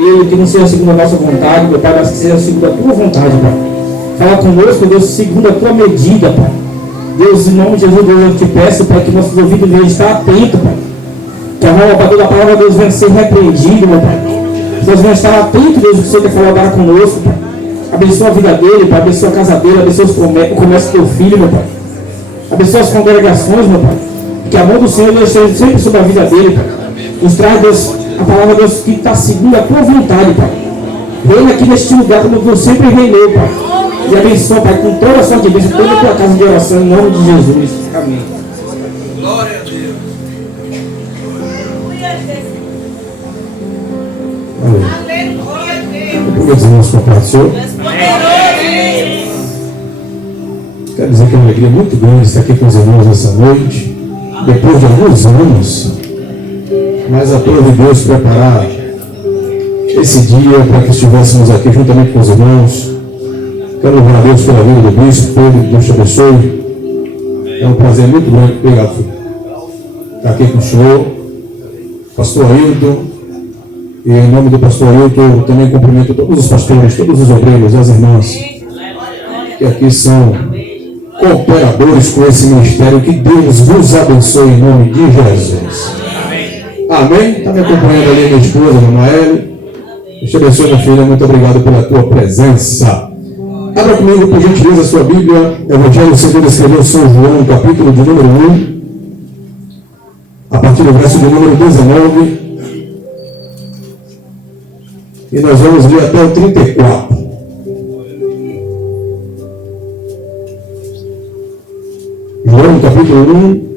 Ele, que não seja segundo a nossa vontade, meu Pai, mas que seja segundo a tua vontade, Pai. Fala conosco, Deus, segundo a tua medida, Pai. Deus, em nome de Jesus, Deus, eu te peço, Pai, que nossos ouvidos venham estar atentos, Pai. Que a roubadora da palavra, Deus, venha ser repreendido, meu Pai. Deus, venha estar atento, Deus, o que você quer falar agora conosco, Pai. Abençoa a vida dele, Pai. Abençoa a casa dele, abençoa o comércio do teu filho, meu Pai. Abençoa as congregações, meu Pai. Que a mão do Senhor, Deus, esteja sempre sobre a vida dele, Pai. Nos traz, Deus, a palavra, Deus, que está segundo a tua vontade, Pai. Reina aqui neste lugar, como tu sempre reinou, Pai. E abençoa, Pai, com toda a sua bênção, toda a tua casa de oração, em nome de Jesus. Amém. Glória a Deus. Por dizer nosso Pai do Senhor. Quero dizer que é uma alegria muito grande estar aqui com os irmãos nessa noite, depois de alguns anos, mas a prova de Deus preparar esse dia para que estivéssemos aqui juntamente com os irmãos. Quero louvar a Deus pela vida do bispo, Pedro, Deus te abençoe. É um prazer muito grande, obrigado, filho, estar aqui com o senhor, pastor Ailton, e em nome do pastor Ailton também cumprimento todos os pastores, todos os obreiros, as irmãs, que aqui são cooperadores com esse ministério. Que Deus vos abençoe em nome de Jesus. Amém? Está me acompanhando ali minha esposa, Mamaele. Deus te abençoe, minha filha. Muito obrigado pela tua presença. Abra comigo, por gentileza, a sua Bíblia. Evangelho segundo escreveu São João, capítulo de número 1, a partir do verso de número 19. E nós vamos ler até o 34. João, capítulo 1,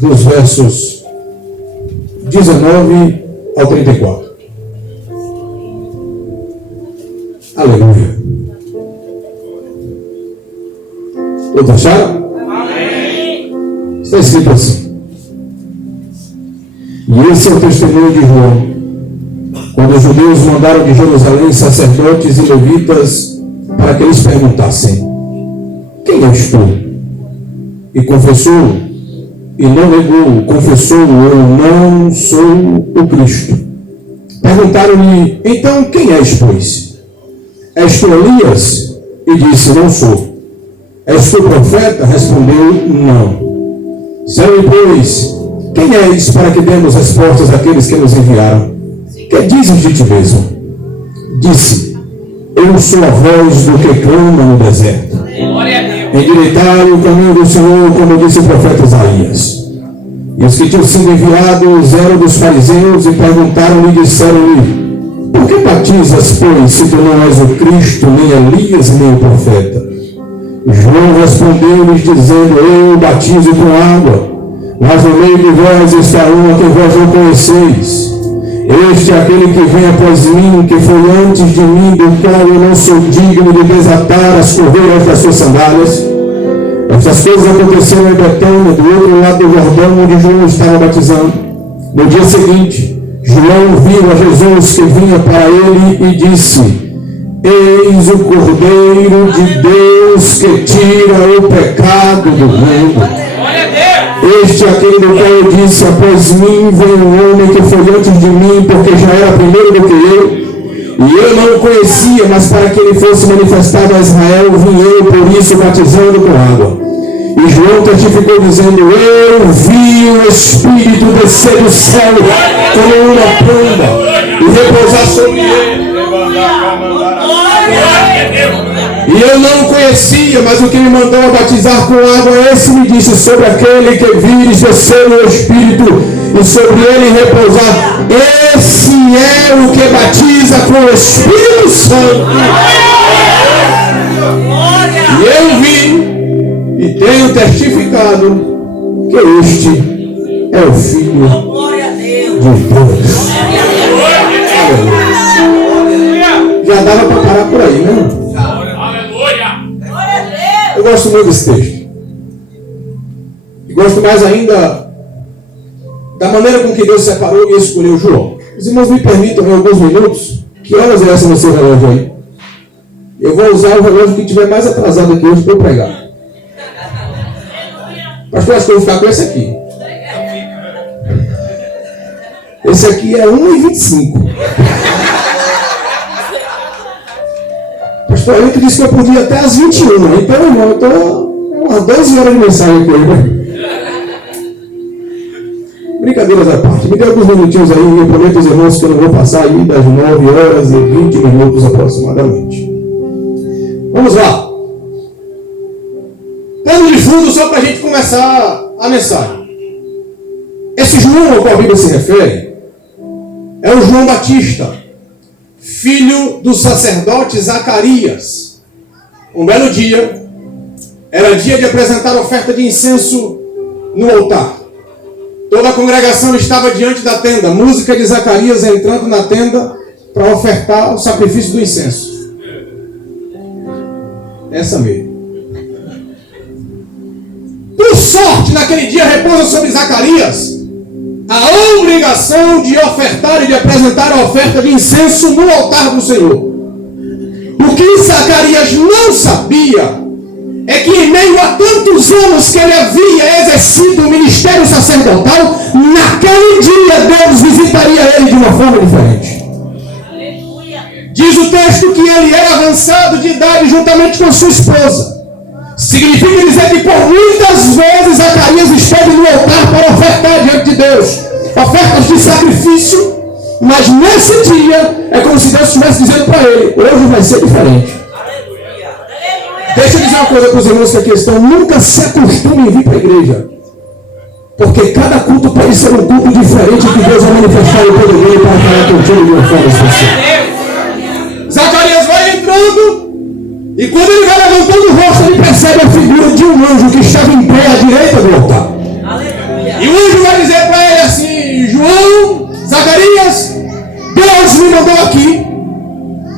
dos versos 19 ao 34. Aleluia. Todos acharam? Amém. Está escrito assim. E esse é o testemunho de João. Quando os judeus mandaram de Jerusalém sacerdotes e levitas para que eles perguntassem: quem és tu? E confessou, e não negou, confessou: eu não sou o Cristo. Perguntaram-lhe: então quem és, pois? És tu Elias? E disse: não sou. És tu profeta? Respondeu: não. Disseram-lhe, pois, quem és para que demos respostas àqueles que nos enviaram? Que dizes de ti mesmo? Disse: eu sou a voz do que clama no deserto. Endireitai o caminho do Senhor, como disse o profeta Isaías. E os que tinham sido enviados eram dos fariseus e perguntaram-lhe e disseram-lhe: por que batizas, pois, se tu não és o Cristo, nem Elias, nem o profeta? João respondeu-lhes dizendo: eu batizo com água, mas no meio de vós está um a quem vós não conheceis. Este é aquele que vem após mim, que foi antes de mim, do qual eu não sou digno de desatar as correias das suas sandálias. Estas coisas aconteceram em Betânia, do outro lado do Jordão, onde João estava batizando. No dia seguinte, João viu a Jesus que vinha para ele e disse: eis o Cordeiro de Deus que tira o pecado do mundo. Este é aquele do qual eu disse: após mim vem um homem que foi antes de mim, porque já era primeiro do que eu. E eu não o conhecia, mas para que ele fosse manifestado a Israel, vim eu por isso batizando com água. E João testificou dizendo: eu vi o Espírito descer do céu como uma pomba e repousar sobre ele. E eu não o conhecia, mas o que me mandou a batizar com água, esse me disse: sobre aquele que vires descer o Espírito e sobre ele repousar, esse é o que batiza com o Espírito Santo. E eu vi e tenho testificado que este é o Filho de Deus. Já dava para parar por aí, né? Eu gosto muito desse texto. E gosto mais ainda da maneira com que Deus separou e escolheu João. Os irmãos me permitam em alguns minutos. Que horas é essa no seu relógio aí? Eu vou usar o relógio que estiver mais atrasado aqui hoje para eu pregar. Pastor, acho que eu vou ficar com esse aqui. Esse aqui é 1h25. pastor Ailton disse que eu podia até às 21. Então, irmão, eu estou umas 12 horas de mensagem com ele. Brincadeiras à parte. Me dê alguns minutinhos aí. Eu prometo aos irmãos que eu não vou passar aí das 9 horas e 20 minutos aproximadamente. Vamos lá. Pano de fundo só para a gente começar a mensagem. Esse João ao qual a Bíblia se refere é o João Batista, filho do sacerdote Zacarias. Um belo dia, era dia de apresentar a oferta de incenso no altar. Toda a congregação estava diante da tenda, música de Zacarias entrando na tenda para ofertar o sacrifício do incenso. Essa mesmo. Por sorte, naquele dia repousa sobre Zacarias a obrigação de ofertar e de apresentar a oferta de incenso no altar do Senhor. O que Zacarias não sabia é que em meio a tantos anos que ele havia exercido o ministério sacerdotal, naquele dia Deus visitaria ele de uma forma diferente. Diz o texto que ele era avançado de idade juntamente com a sua esposa. Significa dizer que por muitas vezes Zacarias esteve no altar para ofertar diante de Deus ofertas de sacrifício, mas nesse dia é como se Deus estivesse dizendo para ele: hoje vai ser diferente. Deixa eu dizer uma coisa para os irmãos que aqui estão: nunca se acostumem a vir para a igreja, porque cada culto pode ser um culto diferente que Deus vai manifestar o poder dele para falar contigo de uma forma especial. Zacarias vai entrando. E quando ele vai levantando o rosto, ele percebe a figura de um anjo que estava em pé à direita do altar. E o anjo vai dizer para ele assim: João, Zacarias, Deus me mandou aqui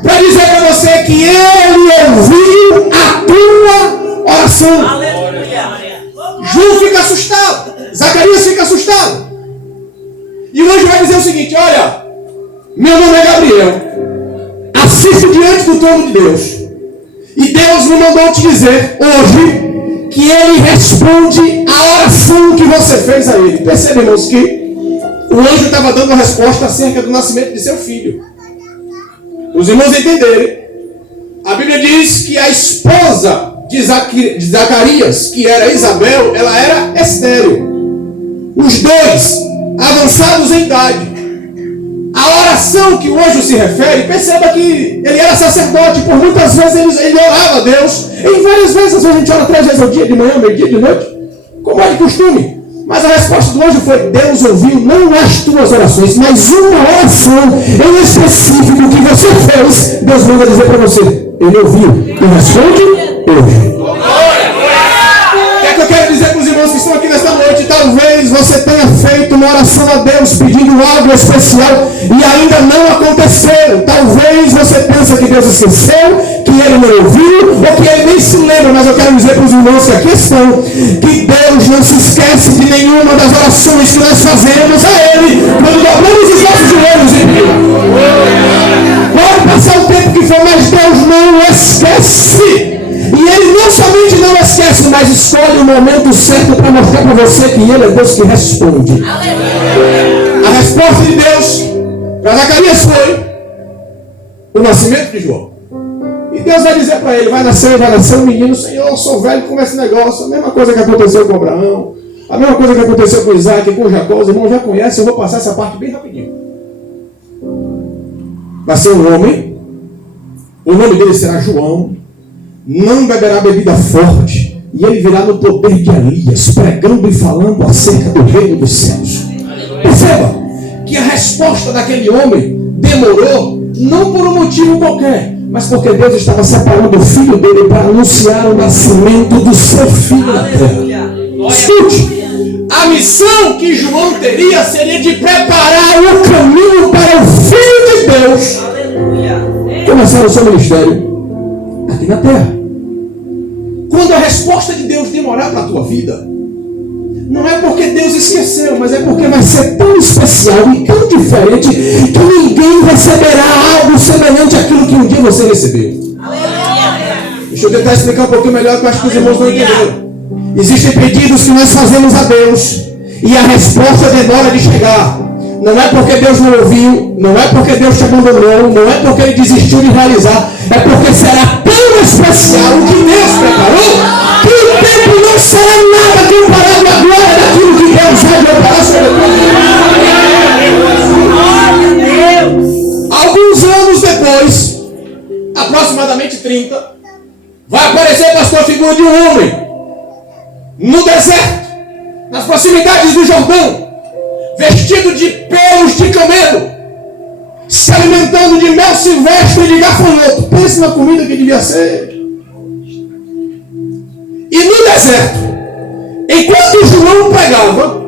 para dizer para você que ele ouviu a tua oração. João fica assustado, Zacarias fica assustado. E o anjo vai dizer o seguinte: olha, meu nome é Gabriel, assisto diante do trono de Deus. E Deus me mandou te dizer hoje que ele responde a oração que você fez a ele. Percebe, irmãos, que o anjo estava dando uma resposta acerca do nascimento de seu filho. Os irmãos entenderem, a Bíblia diz que a esposa de Zacarias, que era Isabel, ela era estéril. Os dois avançados em idade. A oração que o anjo se refere, perceba que ele era sacerdote, por muitas vezes ele orava a Deus, em várias vezes, às vezes a gente ora 3 vezes ao dia, de manhã, meio-dia, de noite, como é de costume. Mas a resposta do anjo foi: Deus ouviu não as tuas orações, mas uma oração em específico que você fez. Deus manda dizer para você: ele ouviu e responde hoje. O que eu quero dizer para os irmãos que estão aqui nesta noite? Talvez você tenha feito uma oração a Deus pedindo algo especial e ainda não aconteceu. Talvez você pense que Deus esqueceu, que ele não ouviu ou que ele nem se lembra. Mas eu quero dizer para os irmãos que aqui estão que Deus não se esquece de nenhuma das orações que nós fazemos a ele quando dobramos os nossos joelhos em pé. Pode passar o tempo que for, mas Deus não esquece. E ele não somente não esquece, mas escolhe o momento certo para mostrar para você que ele é Deus que responde. A resposta de Deus para Zacarias foi o nascimento de João. E Deus vai dizer para ele: vai nascer um menino. Senhor, eu sou velho com esse negócio. A mesma coisa que aconteceu com Abraão, a mesma coisa que aconteceu com Isaac, com Jacó. Os irmãos já conhecem, eu vou passar essa parte bem rapidinho. Vai ser um homem, o nome dele será João. Não beberá bebida forte, e ele virá no poder de Elias, pregando e falando acerca do reino dos céus. Perceba que a resposta daquele homem demorou, não por um motivo qualquer, mas porque Deus estava separando o filho dele para anunciar o nascimento do seu filho na terra. Escute, a missão que João teria seria de preparar o caminho para o Filho de Deus começar o seu ministério aqui na terra. Quando a resposta de Deus demorar para a tua vida, não é porque Deus esqueceu, mas é porque vai ser tão especial e tão diferente que ninguém receberá algo semelhante àquilo que um dia você recebeu. Deixa eu tentar explicar um pouquinho melhor, que eu acho que os irmãos não entenderam. Existem pedidos que nós fazemos a Deus e a resposta demora de chegar. Não é porque Deus não ouviu, não é porque Deus te abandonou, não é porque ele desistiu de realizar, é porque será tão tão especial que Deus preparou, que o tempo não será nada comparado à glória daquilo que Deus vai preparar sobre a tua vida. Alguns anos depois, aproximadamente 30, vai aparecer, pastor, a figura de um homem no deserto, nas proximidades do Jordão, vestido de pelos de camelo, se alimentando de mel silvestre e de gafanhoto. Pense na comida que devia ser. E no deserto, enquanto João pregava,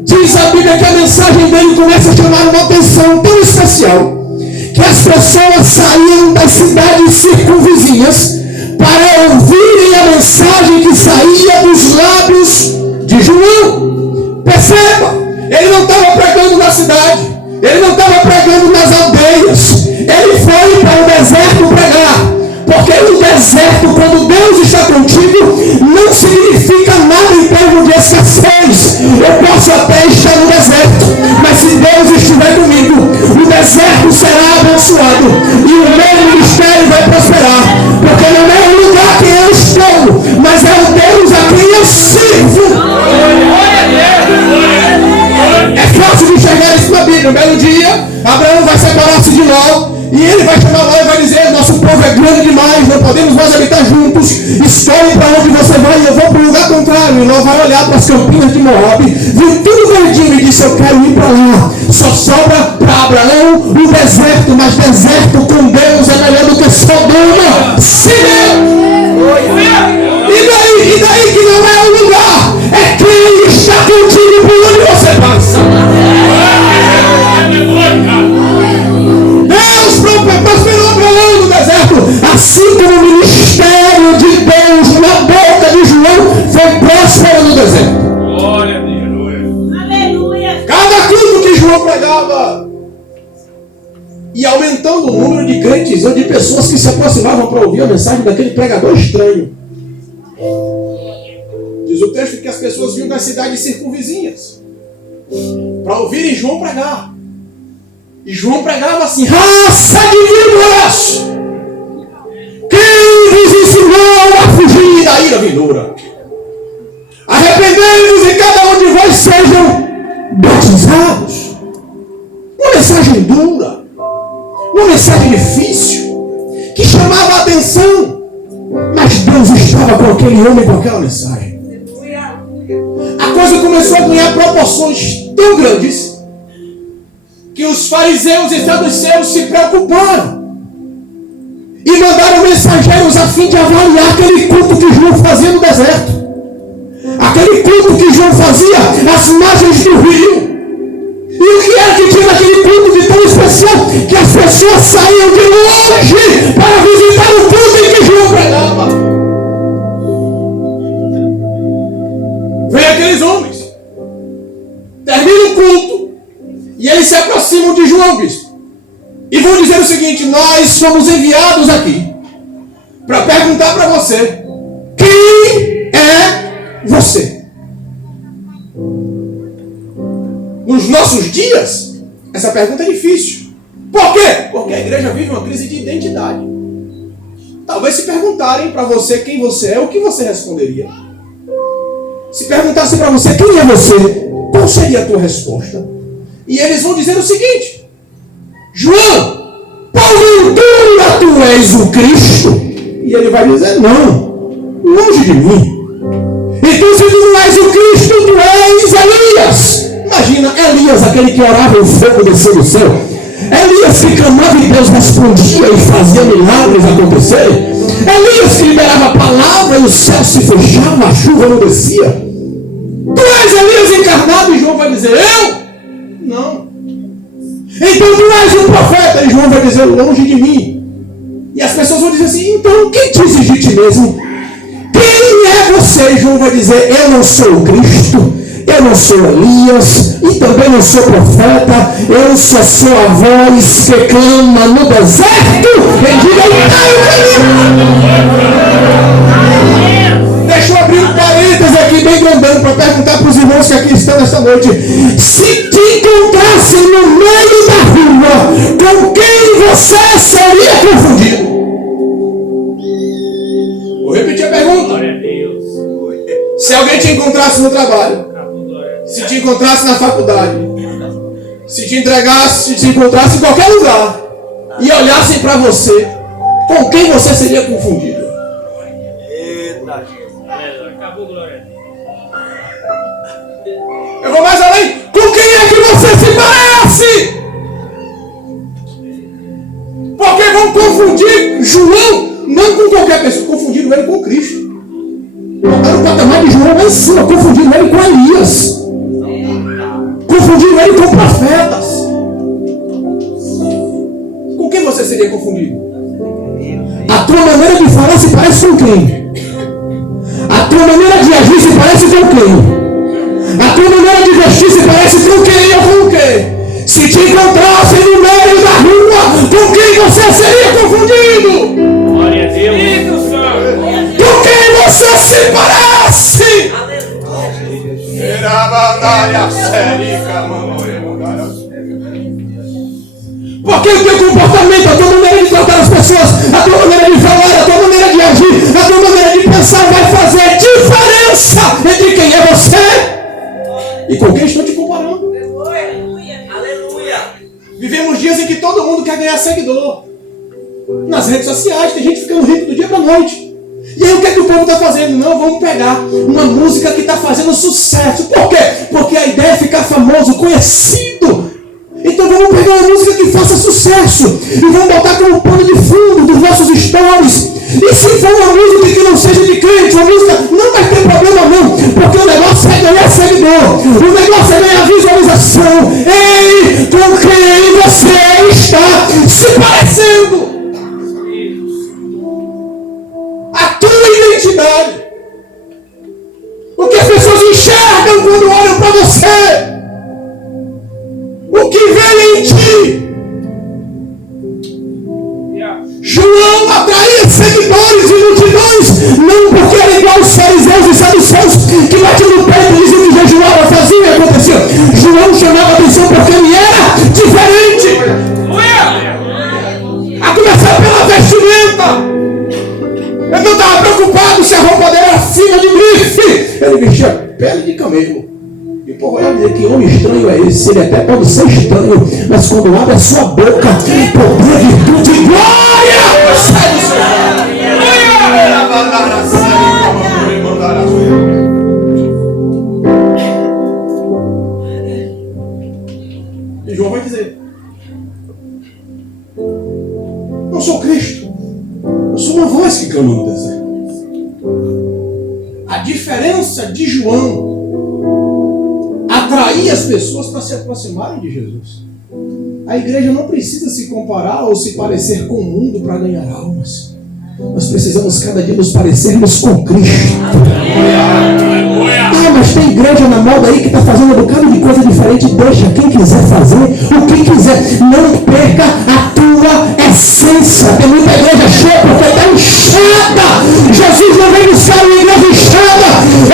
diz a Bíblia que a mensagem dele começa a chamar uma atenção tão especial, que as pessoas saíam das cidades circunvizinhas para ouvirem a mensagem que saía dos lábios de João. Perceba, ele não estava pregando na cidade, ele não estava pregando nas aldeias, ele foi para o deserto pregar. Porque no deserto, quando Deus está contigo, não significa nada em termos de escassez. Eu posso até estar no deserto, mas se Deus estiver comigo, o deserto será abençoado e o meu ministério vai prosperar. Porque não é o lugar que eu estou, mas é o Deus a quem eu sirvo. É fácil de enxergar isso na Bíblia. Um belo dia, Abraão vai separar-se de Ló. E ele vai chamar Ló e vai dizer: nosso povo é grande demais, não podemos mais habitar juntos. Escolhe para onde você vai e eu vou para o lugar contrário. E Ló vai olhar para as campinas de Moab, viu tudo verdinho e disse: eu quero ir para lá. Só sobra para Abraão o deserto, mas deserto com Deus é melhor do que Sodoma. Se Deus! E daí que não é o lugar, é quem Ele está contigo por onde você passa. Deus prosperou Abraão no deserto, assim como o ministério de Deus na boca de João foi próspero no deserto. Glória a Deus. Aleluia. Cada culto que João pregava ia aumentando o número de crentes ou de pessoas que se aproximavam para ouvir a mensagem daquele pregador estranho. Diz o texto que as pessoas vinham das cidades circunvizinhas para ouvirem João pregar. E João pregava assim: raça de víboras, quem vos ensinou a fugir da ira vindoura? Arrependei-vos e cada um de vós sejam batizados. Uma mensagem dura, uma mensagem difícil, que chamava a atenção, mas Deus estava com aquele homem, com aquela mensagem. A coisa começou a ganhar proporções tão grandes que os fariseus e saduceus se preocuparam e mandaram mensageiros a fim de avaliar aquele culto que João fazia no deserto, aquele culto que João fazia às margens do rio. E o que era que tinha naquele culto de tão especial que as pessoas saíam de longe para visitar o culto em que João pregava? Vem aqueles homens, termina o culto e eles se aproximam de João, bispo, e vão dizer o seguinte: nós fomos enviados aqui para perguntar para você: quem é você? Nos nossos dias, essa pergunta é difícil. Por quê? Porque a igreja vive uma crise de identidade. Talvez se perguntarem para você quem você é, o que você responderia? Se perguntassem para você quem é você, qual seria a tua resposta? E eles vão dizer o seguinte: João, porventura tu és o Cristo? E ele vai dizer: não, longe de mim. Então se tu não és o Cristo, tu és Elias. Imagina Elias, aquele que orava e o fogo descia do céu. Elias que clamava e Deus respondia e fazia milagres acontecerem. Elias que liberava a palavra e o céu se fechava, a chuva não descia. Tu és Elias encarnado? E João vai dizer: eu? Não. Então tu és um profeta? E João vai dizer: longe de mim. E as pessoas vão dizer assim: então quem te exige de ti mesmo? Quem é você? E João vai dizer: eu não sou o Cristo, eu não sou Elias, e também não sou profeta, eu só sou a voz que clama no deserto. Quem diga: deixa eu abrir um parênteses aqui bem grandão para perguntar para os irmãos que aqui estão nesta noite: se te encontrassem no meio da rua, com quem você seria confundido? encontrasse no trabalho, se te encontrasse na faculdade, se te entregasse, se te encontrasse em qualquer lugar e olhassem para você, com quem você seria confundido? Eita, acabou, Glória. Eu vou mais além. Com quem é que você se parece? Porque vão confundir João não com qualquer pessoa, confundiram ele com Cristo. Botaram o patamar de João lá em cima, confundiram ele com Elias, confundiram ele com profetas. Com quem você seria confundido? A tua maneira de falar se parece com quem? A tua maneira de agir se parece com quem? A tua maneira de vestir se parece com quem ou com quem? Se te encontrassem no meio da rua, com quem você seria confundido? Glória a Deus. Com quem você se parece? Porque o teu comportamento, a tua maneira de tratar as pessoas, a tua maneira de falar, a tua maneira de agir, a tua maneira de pensar vai fazer diferença entre quem é você e com quem estou te comparando. Aleluia. Vivemos dias em que todo mundo quer ganhar seguidor. Nas redes sociais, tem gente ficando rico do dia para a noite. E aí o que é que o povo está fazendo? Não, vamos pegar uma música que está fazendo sucesso. Por quê? Porque a ideia é ficar famoso, conhecido. Então vamos pegar uma música que faça sucesso e vamos botar como pano de fundo dos nossos stories. E se for uma música que não seja de crente, uma música, não vai ter problema não, porque o negócio é ganhar seguidor, o negócio é ganhar visualização. Ei, com quem você está se parecendo? A tua identidade, o que as pessoas enxergam quando olham para você, o que vem em ti. João atraía seguidores e multidões, não porque era igual aos fariseus e saduceus que batiam no peito e diziam que jejuava, fazia e acontecia. João chamava atenção porque ele era diferente. A começar pela vestimenta. Ele não estava preocupado se a roupa dele era fina de grife. Ele vestia pele de camelo. E o povo vai dizer que homem estranho é esse. Ele até pode ser estranho, mas quando abre a sua boca, poder, virtude e glória, sai do céu. E João vai dizer: não sou Cristo, eu sou uma voz que clama no deserto. A diferença de João atrair as pessoas para se aproximarem de Jesus. A igreja não precisa se comparar ou se parecer com o mundo para ganhar almas. Nós precisamos cada dia nos parecermos com Cristo. Ah, mas tem igreja na moda aí que está fazendo um bocado de coisa diferente. Deixa quem quiser fazer o que quiser. Não perca a tua essência. Tem muita igreja cheia porque está inchada. Jesus não vem buscar uma igreja inchada.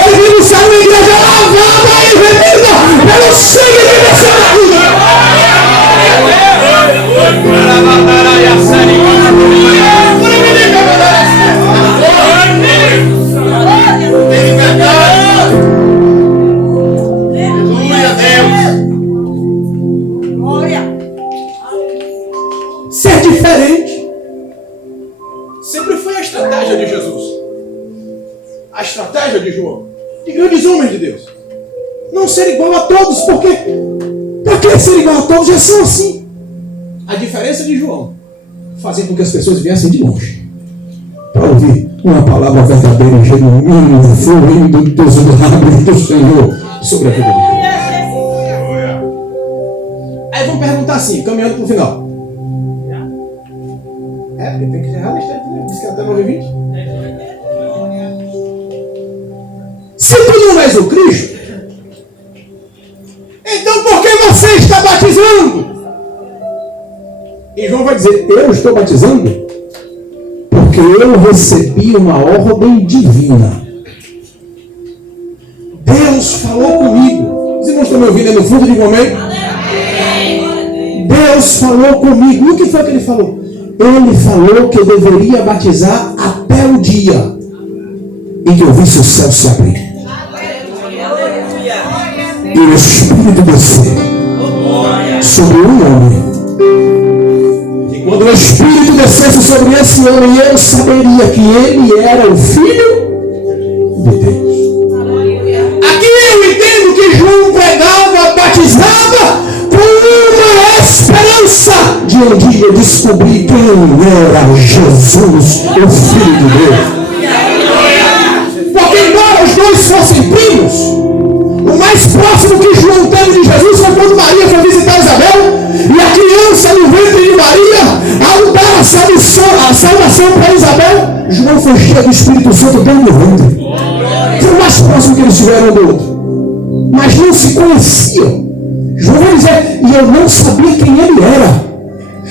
Ele vem buscar uma igreja lavada e remida pelo sangue de Deus. Ser diferente sempre foi a estratégia de Jesus, a estratégia de João, de grandes homens de Deus. Não ser igual a todos, porque para que ser igual a todos? Já são assim. A diferença de João fazia com que as pessoas viessem de longe para ouvir uma palavra verdadeira e genuína, fluindo dos lábios do Senhor sobre a vida de João. Aí vamos perguntar assim, caminhando para o final. Porque tem que encerrar, diz que até 9h20. Se tu não és o Cristo, então por que você está batizando? E João vai dizer: eu estou batizando porque eu recebi uma ordem divina. Deus falou comigo. Os irmãos estão me ouvindo aí no fundo? Digam amém. Deus falou comigo. E o que foi que ele falou? Ele falou que eu deveria batizar até o dia em que eu visse o céu se abrir. e o Espírito descer sobre um homem. E quando o Espírito descesse sobre esse homem, eu saberia que ele era o Filho de Deus. Aqui eu entendo que João pregava, batizava com uma esperança de um dia descobrir quem era Jesus, o Filho de Deus. Porque embora os dois fossem primos, o mais próximo que João teve de Jesus foi quando Maria foi visitar Isabel, e a criança no ventre de Maria, ao dar a salvação para Isabel, João foi cheio do Espírito Santo dentro do ventre. Foi o mais próximo que eles tiveram do outro. Mas não se conheciam. João vai dizer, e eu não sabia quem ele era,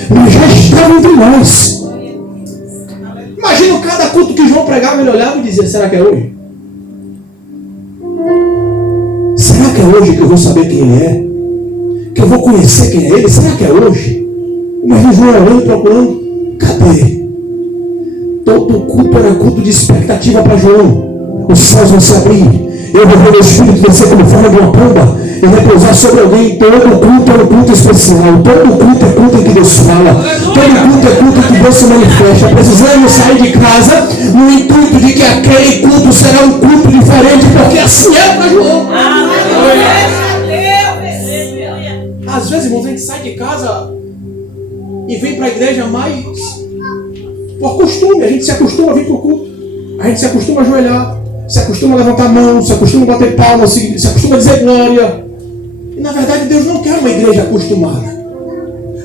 mas já estava entre nós. Imagina cada culto que João pregava, ele olhava e dizia, será que é hoje? Será que é hoje que eu vou saber quem ele é? Que eu vou conhecer quem é ele? Será que é hoje? Mas João olhando, procurando, cadê? Todo culto era culto de expectativa para João. Os céus vão se abrir. Eu vou ver o Espírito descer como forma de uma pomba e repousar sobre alguém. Todo culto é um culto especial. Todo culto é culto em que Deus fala. Todo culto é culto em que Deus se manifesta. Precisamos sair de casa no intuito de que aquele culto será um culto diferente, porque assim é para João. Às vezes, irmãos, a gente sai de casa e vem para a igreja mais por costume. A gente se acostuma a vir para o culto. A gente se acostuma a ajoelhar, se acostuma a levantar a mão, se acostuma a bater palmas, se acostuma a dizer glória. E na verdade Deus não quer uma igreja acostumada.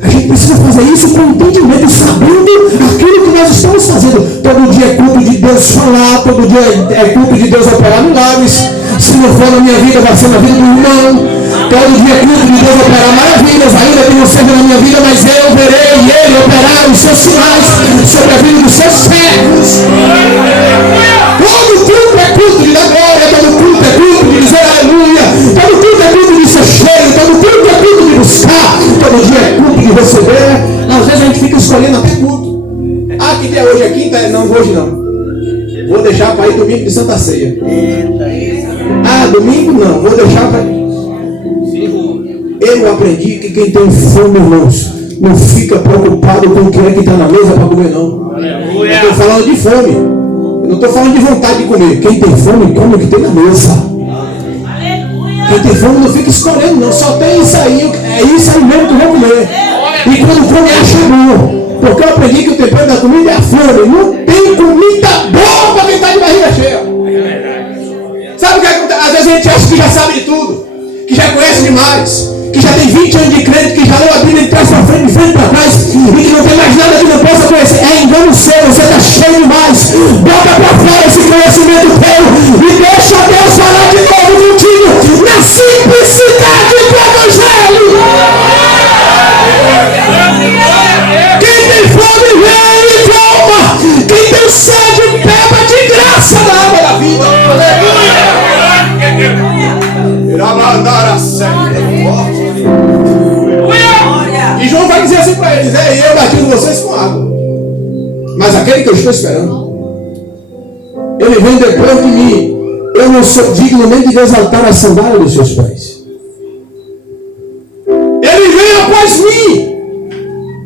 A gente precisa fazer isso com entendimento, sabendo aquilo que nós estamos fazendo. Todo dia é culto de Deus falar, todo dia é culto de Deus operar milagres. Se não for na minha vida, vai ser na vida do irmão. Todo dia é culto de Deus operar maravilhas. Ainda tem um servo na minha vida, mas eu verei ele operar os seus sinais sobre a vida dos seus servos. Todo culto é culto de dar glória, todo culto é culto de dizer aleluia, todo culto é culto de ser cheio, todo culto é culto de buscar, todo dia é culto de receber. Às vezes a gente fica escolhendo até culto. Ah, que dia é hoje? É quinta? Não, hoje não. Vou deixar para ir domingo de Santa Ceia. Ah, domingo não, vou deixar para ir. Eu aprendi que quem tem fome, irmãos, não fica preocupado com o que é que está na mesa para comer, não. Eu estou falando de fome. Eu não estou falando de vontade de comer. Quem tem fome, come o que tem na mesa. Quem tem fome não fica escolhendo, não. Só tem isso aí. É isso aí mesmo que eu vou comer. E quando come, acha bom. Porque eu aprendi que o tempero da comida é a fome. Não tem comida boa para quem está de barriga cheia. Sabe o que acontece? Às vezes a gente acha que já sabe de tudo. Que já conhece demais. Que já tem 20 anos de crente, que já leu a Bíblia de trás para frente, de frente para trás, e que não tem mais nada que não possa conhecer. É engano seu, você está cheio demais. Bota para fora esse conhecimento teu e deixa Deus falar de novo contigo na simplicidade do Evangelho. Quem tem fome, vem e toma. Quem tem sede, beba de graça da água da vida. Irá mandar a série. E João vai dizer assim para eles, eu batizo vocês com água, mas aquele que eu estou esperando, ele vem depois de mim, eu não sou digno nem de exaltar a sandália dos seus pés. Ele vem após mim,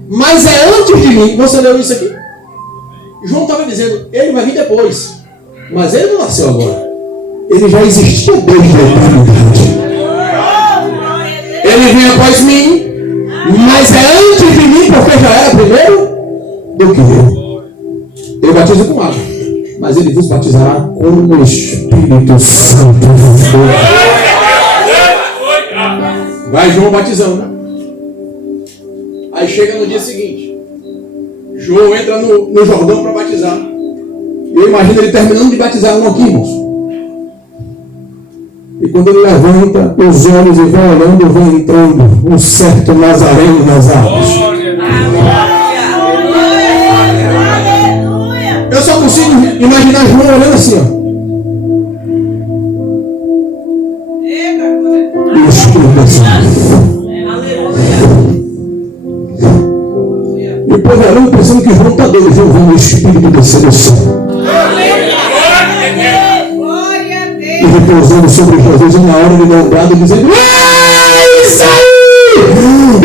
mas é antes de mim. Você leu isso aqui? João estava dizendo, ele vai vir depois, mas ele não nasceu agora, ele já existia desde a eternidade. Ele vem após mim, mas é antes de mim, porque já era primeiro do que eu. Eu batizo com água, mas ele vos batizará com o Espírito Santo. Vai João batizando. Aí chega no dia seguinte, João entra no Jordão para batizar. Eu imagino ele terminando de batizar um aqui, irmãos. E quando ele levanta os olhos e vai olhando, vai entrando um certo Nazareno nas águas. Eu só consigo imaginar João olhando assim, ó. E o Espírito assim. E o povo olhando pensando que João está doido. João vendo o Espírito descer do céu. e repousando sobre Jesus, e na hora ele dá um brado dizendo: eis aí o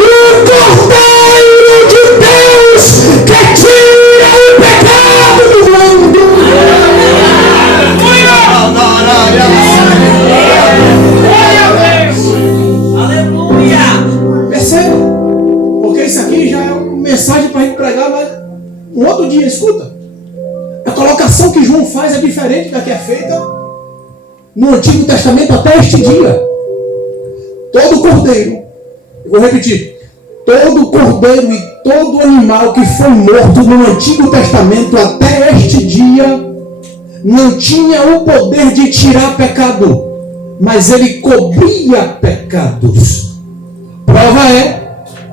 Cordeiro de Deus que tira o pecado do mundo. Aleluia! Perceba, porque isso aqui já é uma mensagem para a gente pregar, mas um outro dia, escuta. A colocação que João faz é diferente da que é feita no Antigo Testamento até este dia. Todo cordeiro, eu vou repetir, todo cordeiro e todo animal que foi morto no Antigo Testamento até este dia não tinha o poder de tirar pecado, mas ele cobria pecados. Prova é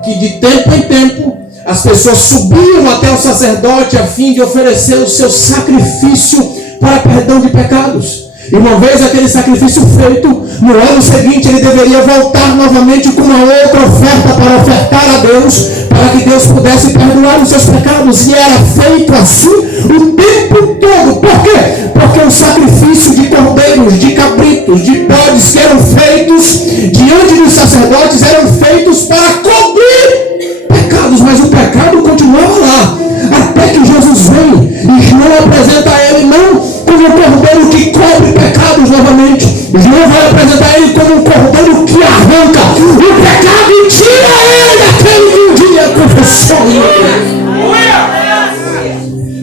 que de tempo em tempo as pessoas subiam até o sacerdote a fim de oferecer o seu sacrifício para perdão de pecados. E uma vez aquele sacrifício feito, no ano seguinte ele deveria voltar novamente com uma outra oferta para ofertar a Deus, para que Deus pudesse perdoar os seus pecados. E era feito assim o tempo todo. Por quê? Porque o sacrifício de cordeiros, de cabritos, de bodes que eram feitos diante dos sacerdotes eram feitos para cobrir pecados, mas o pecado continuava lá, até que Jesus vem e João apresenta a ele não como um cordeiro que cobre pecados novamente. João vai apresentar ele como um cordeiro que arranca o pecado e tira ele daquele que um dia confessou.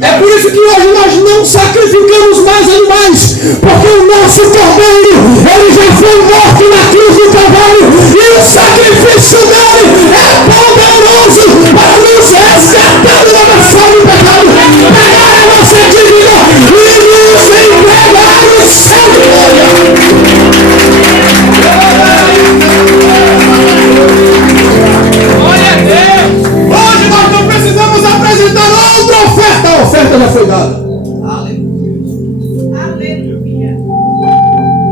É por isso que hoje nós não sacrificamos mais animais, porque o nosso cordeiro, ele já foi morto na cruz do Calvário, e o sacrifício dele é poderoso para nos resgatar da nação do pecado, pegar a nossa dívida e nos entregar no céu de glória. Glória a Deus! Hoje nós não precisamos apresentar outra oferta, a oferta já foi dada.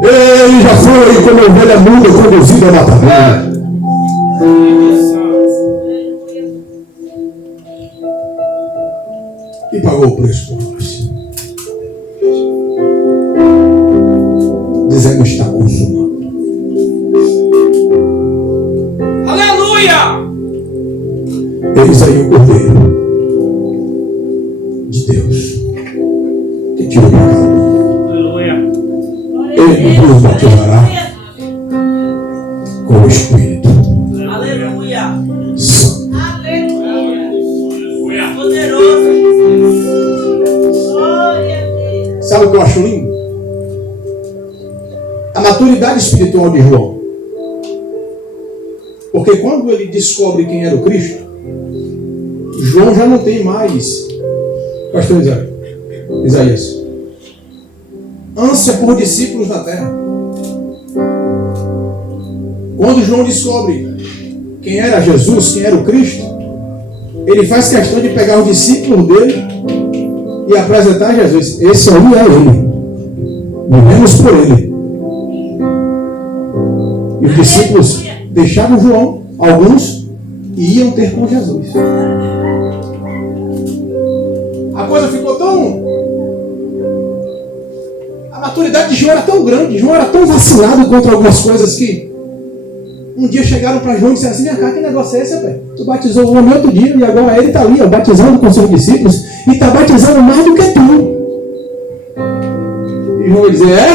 Ele já foi como ovelha muda conduzida a matadouro. E pagou o preço por nós, dizendo: está consumado. Aleluia! Eis aí o Cordeiro de Deus que tira o pecado. Aleluia! Ele nos batizará com o Espírito Aleluia! Santo. Aleluia! Poderoso! Glória a Deus! Sabe o que eu acho lindo? A maturidade espiritual de João. Porque quando ele descobre quem era o Cristo, João já não tem mais, pastor Isaías, ânsia por discípulos na terra. Quando João descobre quem era Jesus, quem era o Cristo, ele faz questão de pegar os discípulos dele e apresentar Jesus. Esse aí é ele. Vivemos por ele. E os discípulos deixavam João, alguns, e iam ter com Jesus. A coisa ficou tão... A maturidade de João era tão grande, João era tão vacilado contra algumas coisas que um dia chegaram para João e disseram assim: vem cá, que negócio é esse, velho? Tu batizou o homem outro dia e agora ele está ali, ó, batizando com seus discípulos e está batizando mais do que tu. E João vai dizer: é?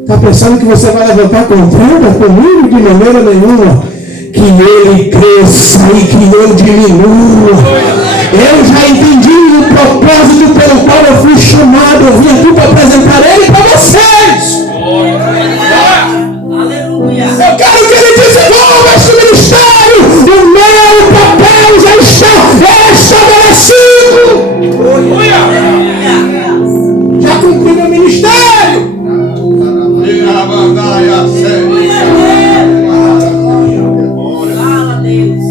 Está pensando que você vai levantar contenda comigo? De maneira nenhuma. Que ele cresça e que eu diminua. Eu já entendi o propósito pelo qual eu fui chamado. Eu vim aqui para apresentar ele para vocês. Aleluia! Eu quero que ele desenvolva esse ministério. O meu papel já está estabelecido. Já cumpri meu ministério. Fala, Deus!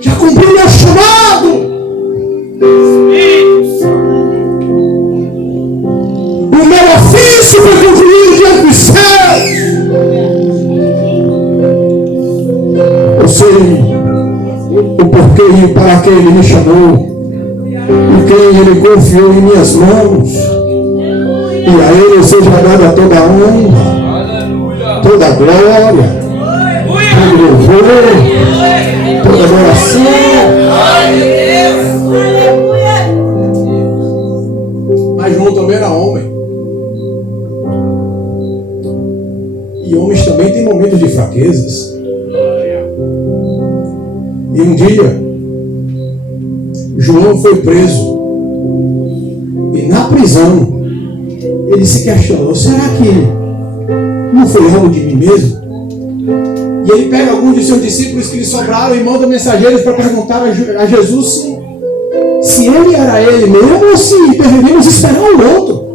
Já cumpri meu chamado. O meu ofício foi concluído diante dos céus. Eu sei o porquê e para que ele me chamou, e quem ele confiou em minhas mãos. E a Ele seja dada toda a honra, Aleluia. toda a glória, todo louvor, toda adoração. Mas João também era homem. E homens também têm momentos de fraquezas. E um dia, João foi preso. E na prisão, ele se questionou: será que não foi algo de mim mesmo? E ele pega alguns de seus discípulos que lhe sobraram e manda mensageiros para perguntar a Jesus se ele era ele mesmo ou se deveríamos esperar um outro.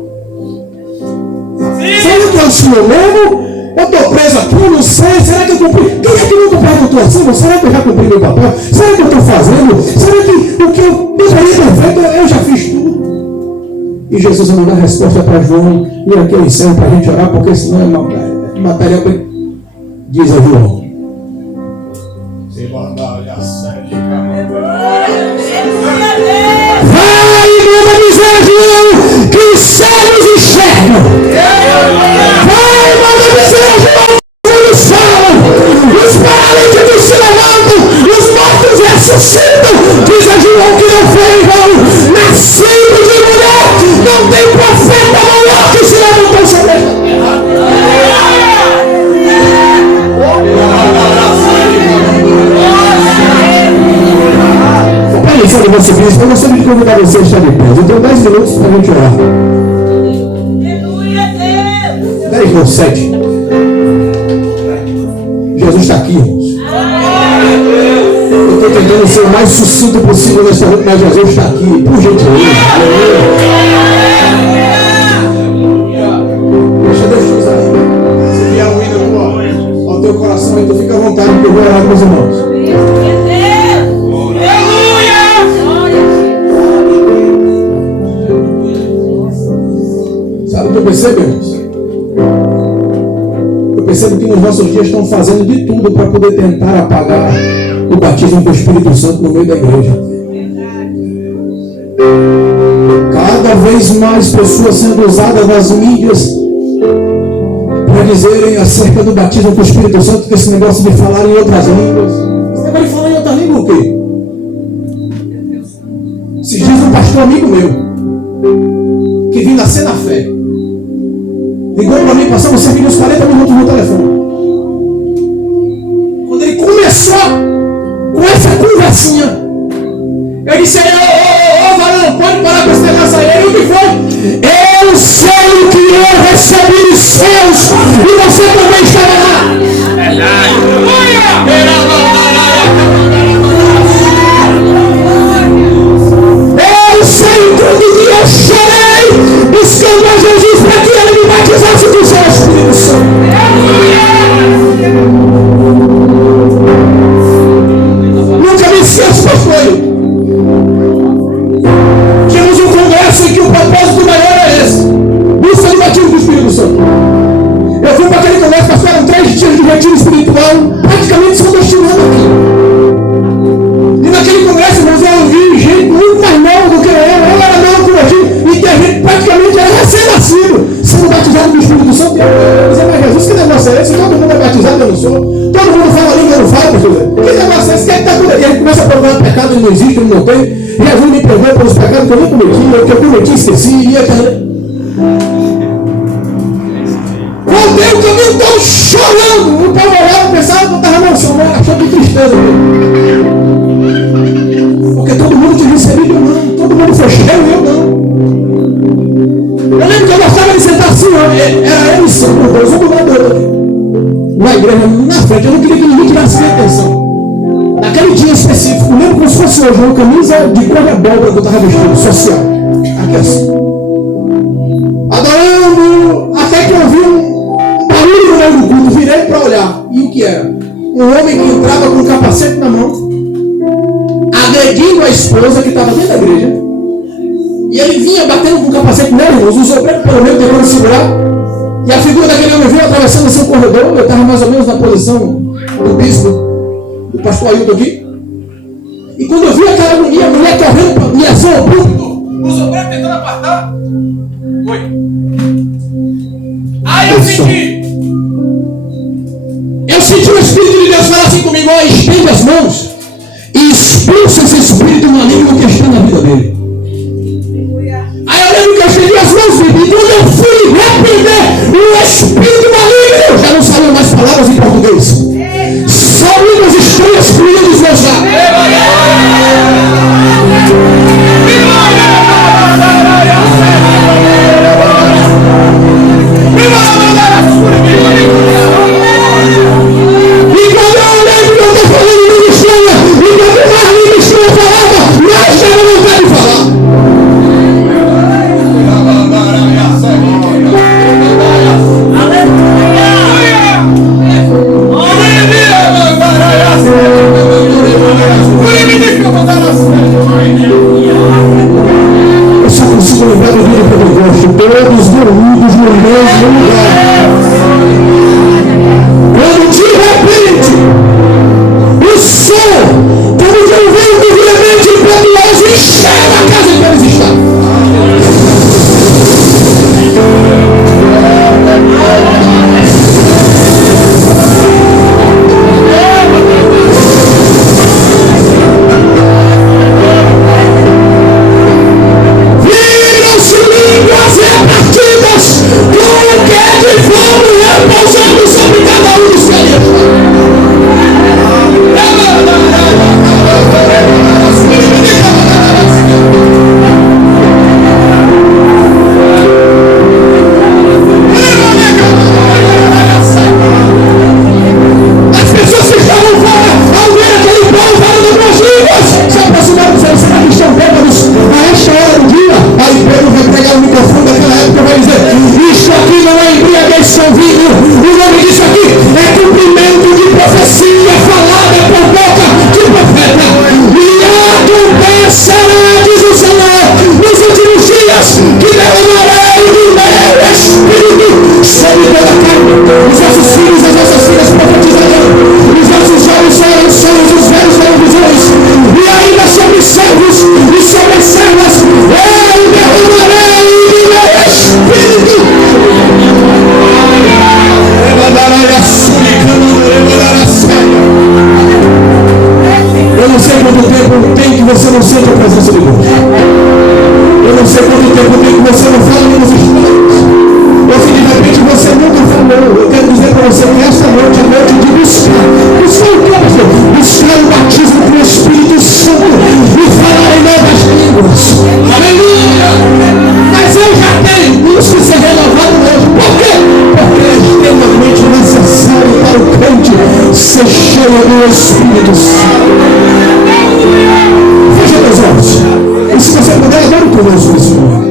Será que é o Senhor mesmo? Eu estou preso aqui, eu não sei. Será que eu cumpri? Quem é que nunca perguntou assim? Será que eu já cumpri meu papel? Será que eu estou fazendo? Será que o que eu deveria ter feito, eu já fiz tudo? E Jesus mandou a resposta para João. E aqui eu encerro para a gente orar, porque senão é material para... Diz a João. Vai, manda dizer a João que os cegos enxergam. Vai, manda dizer a João que eles falam. Os paralíticos se levantam, os mortos ressuscitam. Diz a João que não foi em vão. Nascido de mulher, não tem profeta maior que se levantou sobre esta terra. De você mesmo, eu gostaria de convidar você a estar de pé. Eu tenho 10 minutos para a gente orar. 10 não, 7. Jesus está aqui, irmãos. Eu estou tentando ser o mais sucinto possível nessa noite, mas Jesus está aqui, por gentileza. Deixa Deus usar aí. Se vier um hino ao teu coração, aí tu fica à vontade, porque eu vou orar com os irmãos. Sabe o que eu percebo, irmãos? Eu percebo que nos nossos dias estão fazendo de tudo para poder tentar apagar o batismo do Espírito Santo no meio da igreja. Cada vez mais pessoas sendo usadas nas mídias para dizerem acerca do batismo do Espírito Santo, que esse negócio de falar em outras línguas. Você vai falar em outra língua o quê? Se diz um pastor amigo meu, que vim nascer na fé, ligou para mim, passamos cerca de uns 40 minutos no telefone. Quando ele começou com essa conversinha, eu disse: ô varão, pode parar com esse negócio aí. Ele, o que foi? Eu sei o que eu recebi dos céus e você também estará lá. Eu sei o que eu chorei buscando a Jesus para que ele me batizasse com o seu Espírito Santo. Nunca me esqueço, pastor. Tínhamos um congresso em que o propósito maior é esse: busca de batismo do Espírito Santo. Eu fui para aquele congresso, pastor, eram 3 dias de retiro espiritual, praticamente só destinado aqui. E naquele congresso, irmãos, eu ouvi gente muito mais nova do que eu era novo convertido, e tem gente praticamente era recém-nascido, sendo batizado no Espírito Santo. Eu dizia: mas Jesus, que negócio é esse? Todo mundo é batizado, eu não sou. Todo mundo fala a língua, eu não falo, pastor. Que negócio é esse? Quem é que está por aqui? Ele começa a procurar pecado, ele não existe, ele não tem. Jesus me perdoa pelos pecados que eu nem cometi, que eu cometi, esqueci, e voltei o caminho todo chorando. O povo olhava e pensava que eu estava emocionado, achando de tristeza mesmo. Porque todo mundo tinha recebido, eu não. Todo mundo foi cheio e eu não. Eu lembro que eu gostava de sentar assim, era ele só, meu Deus, um do lado do outro. Na igreja, na frente, eu não queria que ninguém tirasse minha atenção. Naquele dia específico, eu lembro como se fosse hoje, uma camisa de cor de abóbora que eu estava vestido, social. Aqui assim. Adorando, até que eu vi um barulho no meio do culto, virei para olhar. E o que era? Um homem que entrava com um capacete na mão, agredindo a esposa que estava dentro da igreja. E ele vinha batendo com o capacete nela, irmãos, os obreiros pelo meio tentando segurar. E a figura daquele homem veio atravessando esse corredor. Eu estava mais ou menos na posição do bispo, do pastor Ailton aqui. E quando eu vi aquela mulher correndo para me ação ao púlpito, os obreiros tentando apartar. Oi. expulsa esse espírito maligno que está na vida dele. Aí eu lembro que eu estendi as mãos e quando eu fui repreender o espírito maligno, já não saíam mais palavras em português. Só línguas estranhas fluindo dos meus lábios. E quando eu olhei que eu estou falando língua estranha, e quanto mais língua estranha falava, mais tinha vontade de falar. Eu só consigo lembrar do vídeo que eu gosto, todos reunidos no mesmo lugar. Quando de repente o som, como de um vento violento e impetuoso, encheu a casa em que eles estavam. Viram-se línguas repartidas como que de fogo repousando sobre cada um dos que ali estavam. As pessoas que estavam fora, ao ver aquele povo falando outras línguas, se aproximaram e disseram: será que estão bêbados a esta hora do dia? Aí Pedro vai pegar o microfone daquela época e vai dizer: isto aqui não é embriaguez com vinho, o nome disso aqui é cumprimento de profecia falada por boca de profeta. E acontecerá, diz o Senhor, nos últimos dias, que derramarei do meu espírito sobre toda a carne. Os nossos filhos e as nossas filhas profetizarão, os nossos jovens serão sonhos, os velhos terão visões, e ainda sobre servos e sobre servas eu derramarei do meu espírito. Eu não sei quanto tempo tem que você não sente a presença de Deus. Eu não sei quanto tempo tem que você não fala línguas estranhas. Ou se de repente você nunca falou. Eu quero dizer para você que esta noite é noite de buscar. Buscar o que, pastor? Buscar o batismo com o Espírito Santo e falar em novas línguas. Aleluia! Mas eu já tenho isso que ser renovado hoje. Por quê? Porque é extremamente necessário para o crente ser cheio do Espírito Santo. Feche meus olhos. E se você puder, adore conosco nesse momento.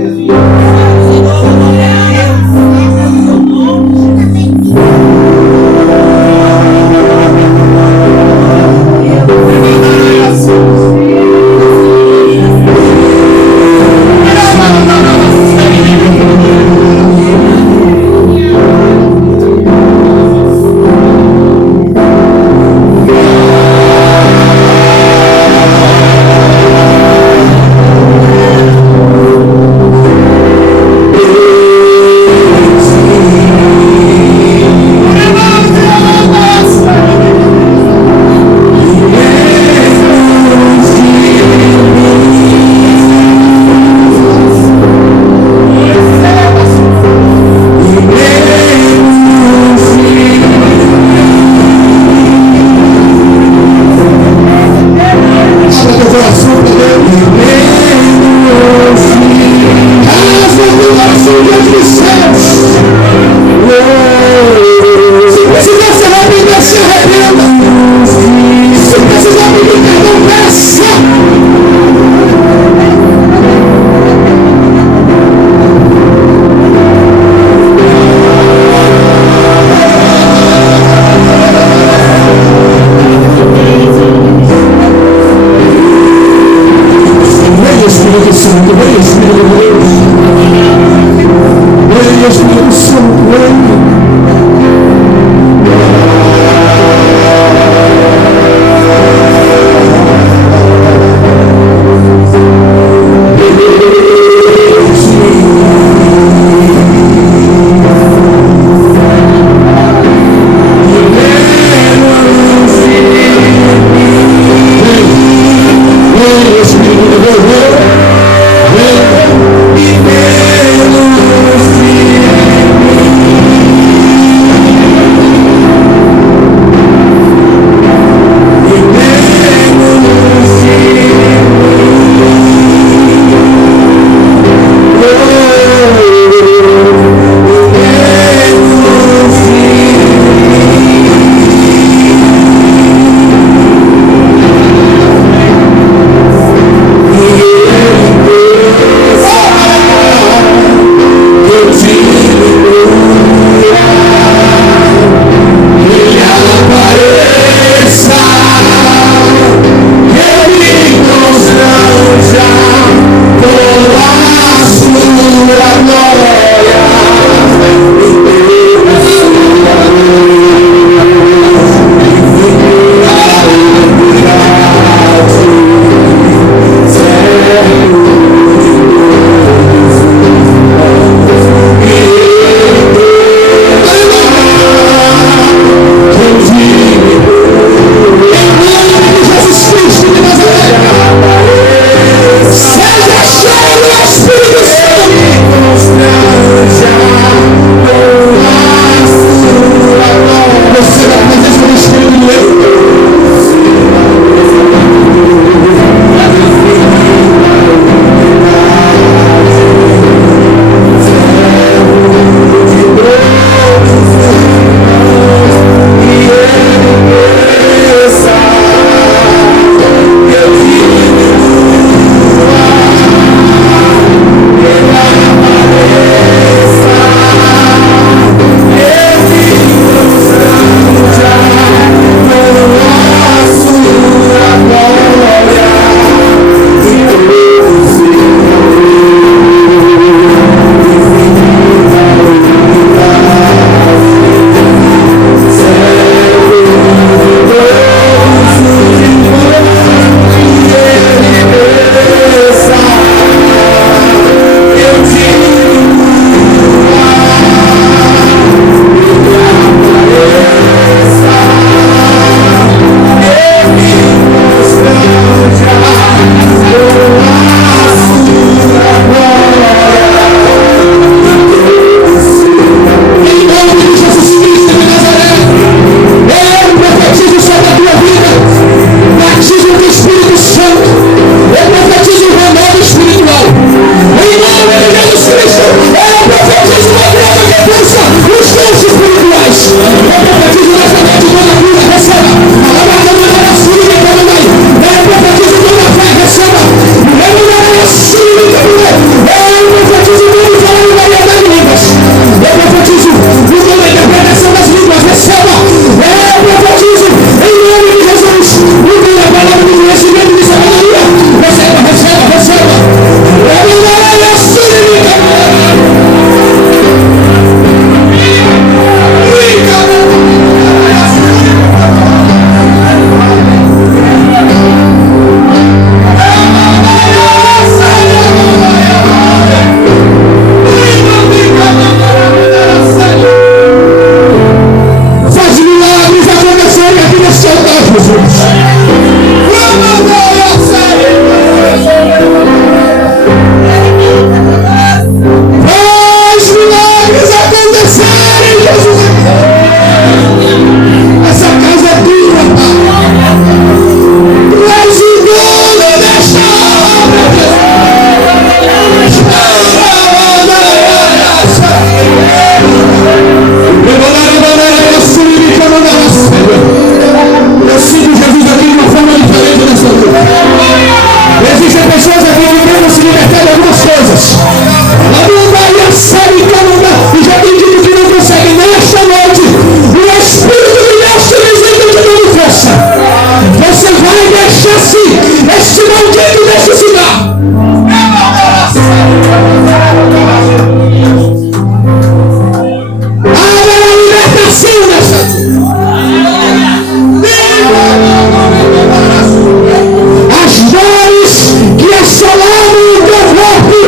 nome do forte,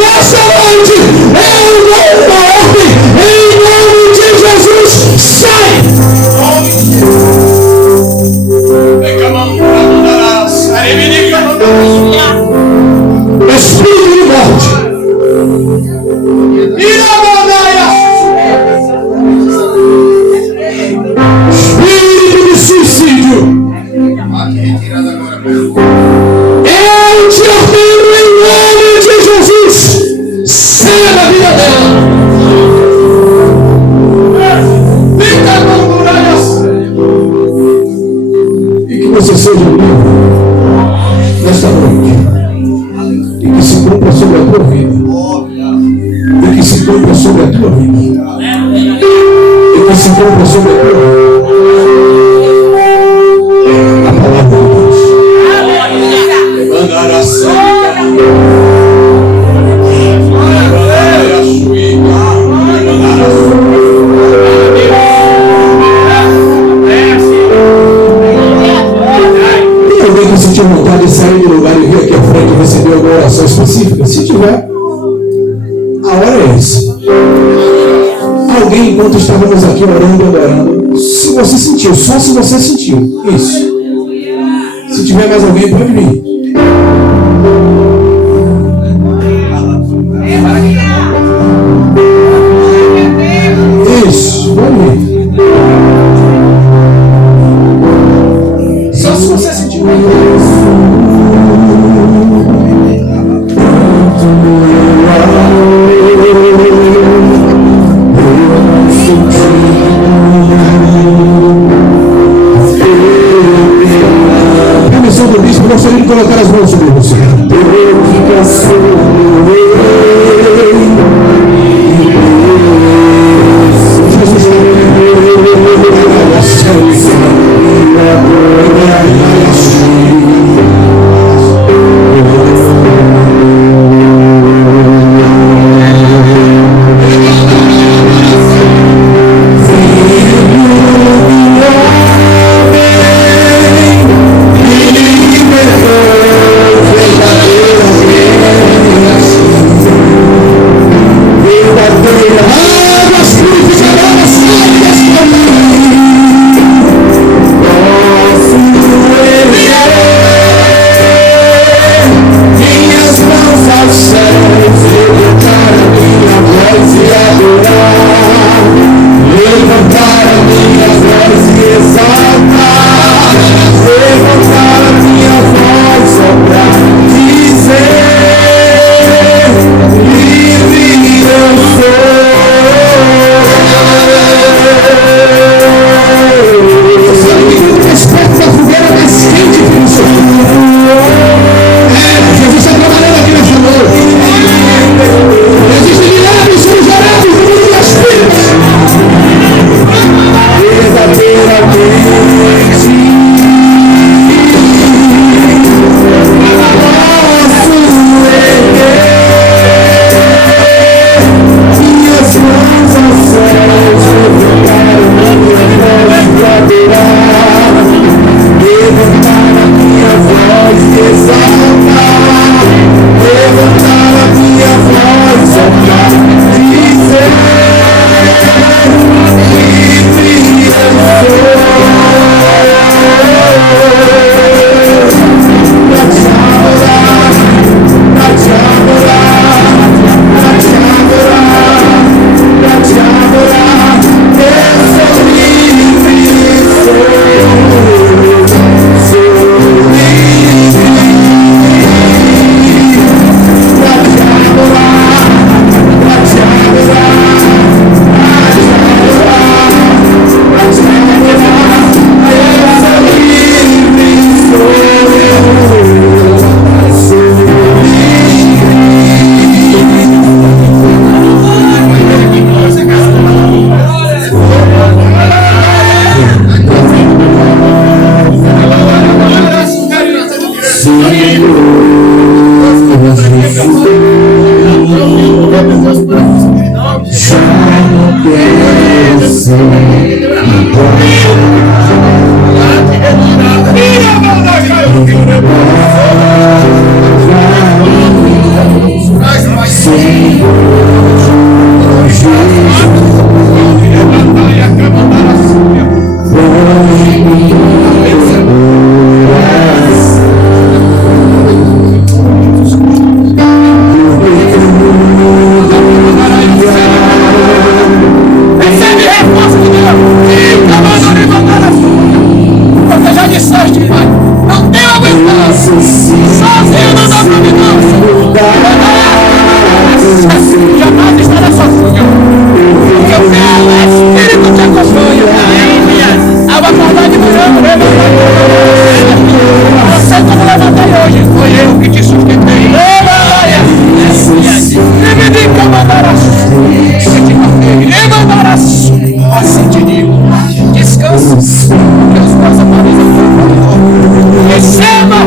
nessa noite, eu dou uma ordem, em nome de Jesus, sai! Espírito de morte, espírito de suicídio, eu te ordeno em nome de Jesus, saia da vida dela. E que você seja livre nesta noite, e que se cumpra sobre a tua vida, e que se cumpra sobre a tua vida, e que se cumpra sobre a tua vida a palavra de Deus. Tem alguém que sentiu vontade de sair do lugar e vir aqui à frente e receber alguma oração específica? Se tiver, a hora é essa. Alguém, enquanto estávamos aqui orando e adorando, se você sentiu, só se você sentiu, isso. Se tiver mais alguém, pode vir. Isso, pode vir. Só se você sentiu. Permissão do bispo, gostaria de colocar as mãos sobre você. Ira, sozinho. Porque o meu Espírito te acompanha. A batalha de manhã, você como levantei hoje, foi eu que te sustentei. E me diga mandarás. E mandarás. Assim te digo. Descansa. Porque os meus amados me chama.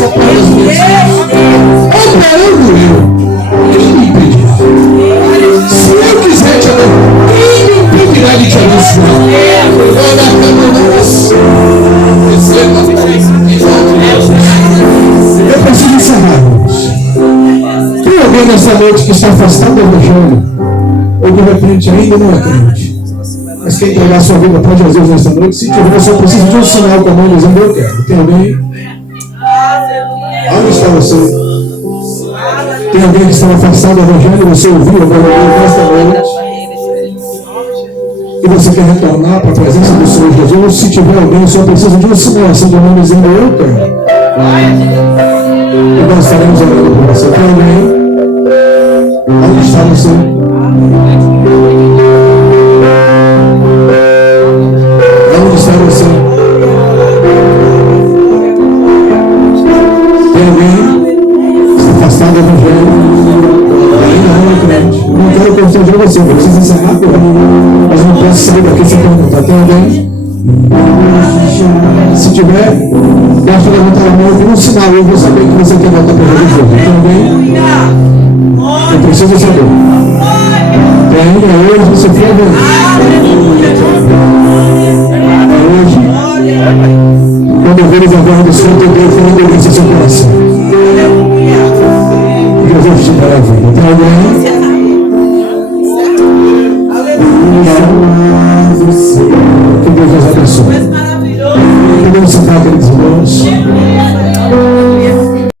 soprando as bênçãos. Operando eu. Quem me impedirá? Se eu quiser te abençoar, quem me impedirá de te abençoar? Olha a eu preciso encerrar, irmãos. Tem alguém nessa noite que está afastado do Evangelho? Ou de repente ainda não é crente? Mas quer entregar sua vida para Jesus nessa noite? Se tiver, eu só preciso de um sinal com a mão dizendo eu quero. Tem alguém? Onde está você? Tem alguém que está afastado do Evangelho? Você ouviu o Evangelho nesta noite? E você quer retornar para a presença do Senhor Jesus? Se tiver alguém, eu só preciso de um sinal assim com a mão dizendo eu quero. E nós estaremos orando por você. Tem alguém? Onde está você? Onde está você? Tem alguém? Está afastado do Evangelho? Ainda não é crente. Não quero constranger você, eu preciso encerrar agora. Mas não posso sair daqui sem perguntar. Tem alguém? Se tiver, basta levantar a mão e um sinal. Eu vou saber que você quer voltar para Jesus. Tem alguém? Eu preciso saber. Tem ainda hoje você foi a ver. Hoje, quando eu vejo a voz do Senhor, eu tenho que delícia no seu coração. Jesus te dará a vida. Tem alguém? Que Deus abençoe.